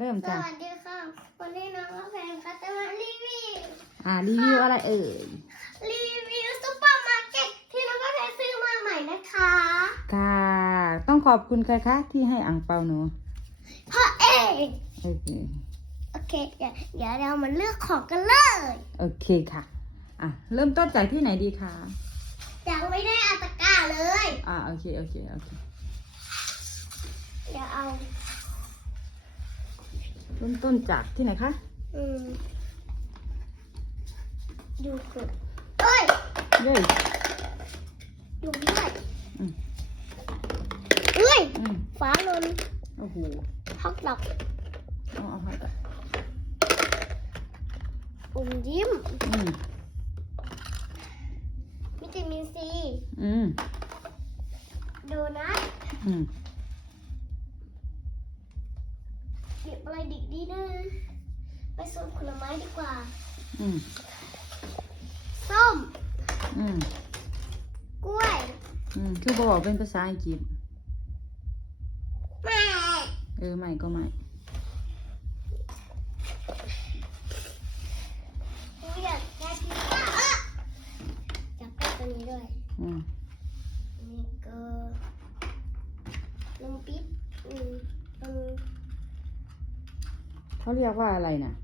เริ่มสจ้ะวัสดีค่ะ วันนี้น้องก็แพงก็จะมารีวิว อ่า รีวิวอะไรเอ่ย รีวิวซุปเปอร์มาร์เก็ตที่น้องก็แพงซื้อมาใหม่นะคะ ค่ะ ต้องขอบคุณใครคะที่ให้อ่างเปาหนูพ่อเอกโอเค โอเคเดี๋ยวเดี๋ยวเรามาเลือกของกันเลย โอเคค่ะ อะ เริ่มต้นจากที่ไหนดีคะยังไม่ได้เอาตะกร้าเลย อ่า โอเค โอเค โอเค เดี๋ยวเอา เริ่มต้นจากที่ไหนคะอืมดูสุดเอ้ยเย้ยดูด้วยอืมเอ้ยอืมฟ้าลนโอ้โหฮอกดอกเอาเอาให้ก่อนอุ่มยิ้มอืมวิตามินซีอืม โดนัทอืม ผลไม้ดีกว่า อืมส้ม อืมกล้วย อืมคือบอกเป็นภาษาอังกฤษ แม่เออไม่ก็ไม่ หนูอยากได้พิซซ่าอะจับได้ตัวนี้ด้วย อืมนี่ก็นมปิ๊บอืมนมเขาเรียกว่าอะไรนะ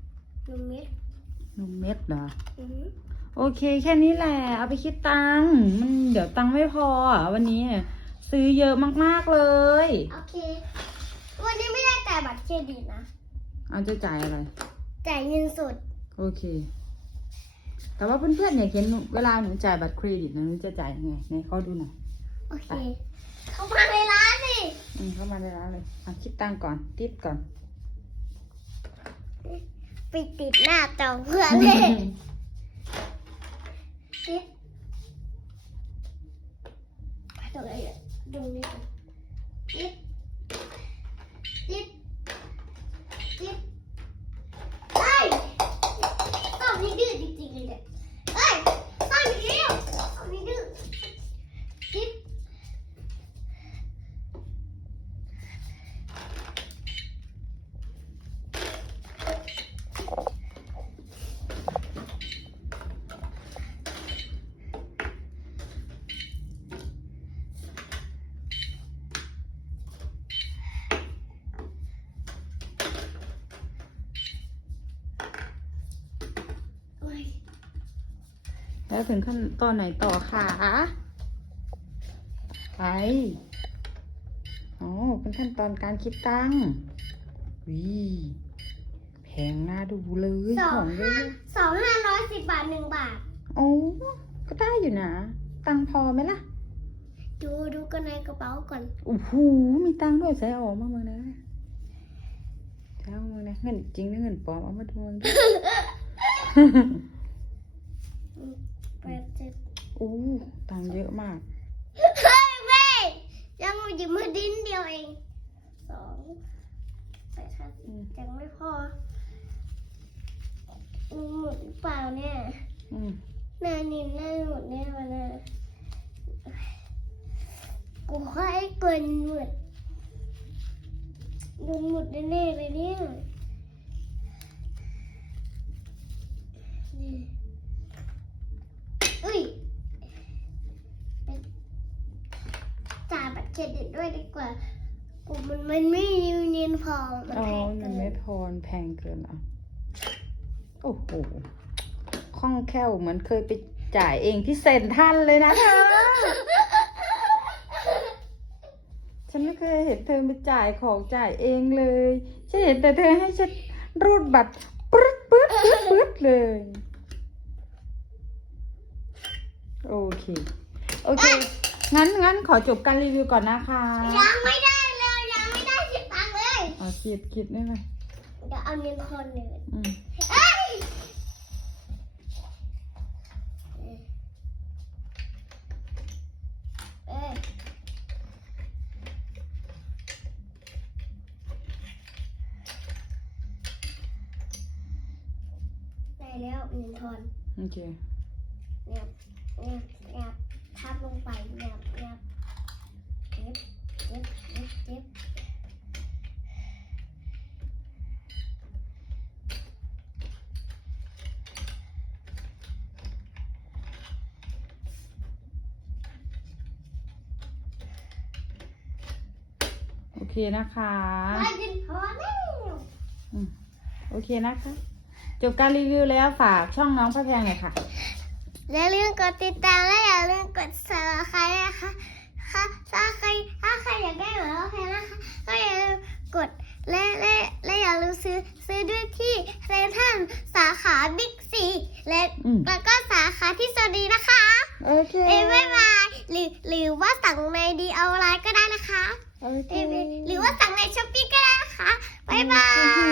นมเม็ดนมเม็ดเหรอ อือหือโอเค แค่นี้แหละ เอาไปคิดตังค์มันเดี๋ยวตังค์ไม่พออะวันนี้ ซื้อเยอะมากๆเลย โอเค วันนี้ไม่ได้จ่ายบัตรเครดิตนะเอาจะจ่ายอะไร จ่ายเงินสด โอเค แต่ว่าเพื่อนๆเนี่ยเห็นหนูเวลาหนูจ่ายบัตรเครดิตนะหนูจะจ่ายยังไงไหนเขาดูหน่อยโอเค เข้ามาในร้านสิอืมเข้ามาในร้านเลยเอาคิดตังค์ก่อน ติดก่อน ไปติดหน้าจอเพื่อนเลยติดตรงไหนอะตรงนี้ก่อนติดติดติดเอ้ยต้องนี่ดื้อจริงๆเลยเนี่ยเอ้ยต้องนี่ดื้อต้องนี่ดื้อติด โอ้ย แล้วถึงขั้นตอนไหนต่อคะไปอ๋อเป็นขั้นตอนการคิดตังค์วิแพงน่าดูเลยสอของงเยห้าอะสองห้าร้อยสิบบาทหนึ่งบาทโอ้ก็ได้อยู่นะ ตังค์พอไหมล่ะดูดูกันในกระเป๋าก่อน โอ้โหมีตังค์ด้วยใส่ออกมาเมืองนะใส่ออกมาเมืองนะเงินจริงหรือเงินปลอมเอามาดูเมืองดิแปดเจ็ดโอ้ตังค์เยอะมาก เฮ้ยแม่ยังหยิบมือดิ้นเดียวเองสองแปดห้าสิบอืมยังไม่พออืมหมดหรือเปล่าเนี่ยอืมหน้านินหน้าหมดแน่วะนะกูให้เกินหมดเงินหมดแน่ๆเลยเนี่ยนี่อุ้ยจ่ายบัตร เครดิตด้วยดีกว่ากูมันมันไม่มีเงินพอมันอ๋อแพงเงิเกินไม่พอแพงเกินอะ โอ้โหคล่องแคล่วเหมือนเคยไปจ่ายเองที่เซ็นทรันเลยนะ ฉันไม่เคยเห็นเธอไปจ่ายของจ่ายเองเลยฉันเห็นแต่เธอให้ฉันรูดบัตรปึ๊ดปึ๊ดปึ๊ดปึ๊ดเลย โอเค โอเค งั้นงั้นขอจบการรีวิวก่อนนะคะยังไม่ได้เลยยังไม่ได้สิบตังค์เลยเอาคิดคิดได้ไหมเดี๋ยวเอาเงินคนหนึ่งอืมเอ้ยเอ้ยได้แล้วเงินทอนโอเคเงียบเงียบเงียบับลงไปเงียบเงียบเจ็บเจ็บเจ็บเจ็บโอเคนะคะมาดินอล้วโอเคนะคะ จบการรีวิวแล้วฝากช่องน้องพระแพงหน่อยค่ะ อย่าลืมกดติดตามและอย่าลืมกดซับสไครต์นะคะค่ะถ้าใครถ้าใครอยากได้เหมือนเราแพนนะคะ ก็อย่าลืมกดและและและอย่าลืมซื้อซื้อด้วยที่เซนทรัลสาขาบิ๊กซีและอืม แล้วก็สาขาที่สวัสดีนะคะโอเคเอ้ยบ๊ายบายหรือหรือว่าสั่งในดีเอาไลน์ก็ได้นะคะโอเค เอ้ยหรือว่าสั่งในช้อปปี้ก็ได้นะคะบ๊ายบาย